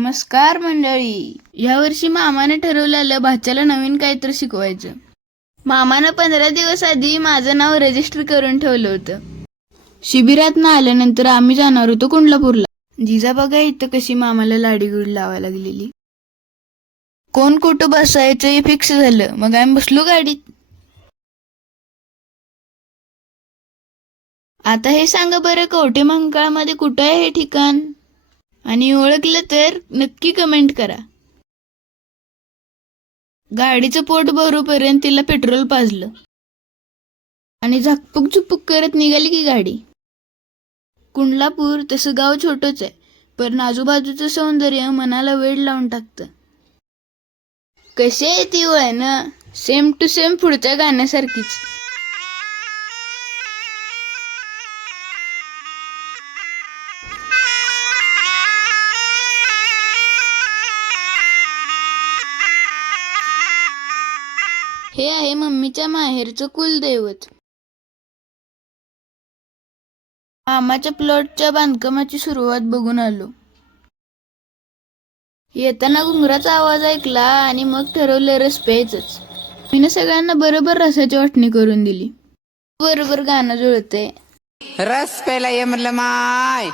नमस्कार मंडळी. यावर्षी मामाने ठरवलेलं भाच्याला नवीन काहीतरी शिकवायचं. मामानं 15 दिवस आधी माझं नाव रजिस्टर करून ठेवलं होतं. शिबिरात आल्यानंतर आम्ही जाणार होतो कुंडलापूरला. जिजा बघा इथं कशी मामाला लाडीगुडी लावायला लागलेली. कोण कुठं बसायचं हे फिक्स झालं. मग आम्ही बसलो गाडीत. आता हे सांगा बरं, कवठेमहांकाळमध्ये कुठं आहे हे ठिकाण? आणि ओळखलं तर नक्की कमेंट करा. गाडीचं पोट भरूपर्यंत तिला पेट्रोल पाजलं आणि झाकपूक झुकपूक करत निघाली की गाडी. कुंडलापूर तसं गाव छोटंच आहे, पण आजूबाजूचं सौंदर्य मनाला वेड लावून टाकतं. कशी आहे ती वळणं, सेम टू सेम पुढच्या गाण्यासारखीच. हे आहे मम्मीच्या माहेरचं कुलदैवत. मामाच्या प्लॉटच्या बांधकामाची सुरुवात बघून आलो. येताना घुंगराचा आवाज ऐकला आणि मग ठरवलं रस प्यायचंच. मीनं सगळ्यांना बरोबर रसाची वाटणी करून दिली. बरोबर गाणं जुळतंय. रस प्यायला ये म्हणलं माय.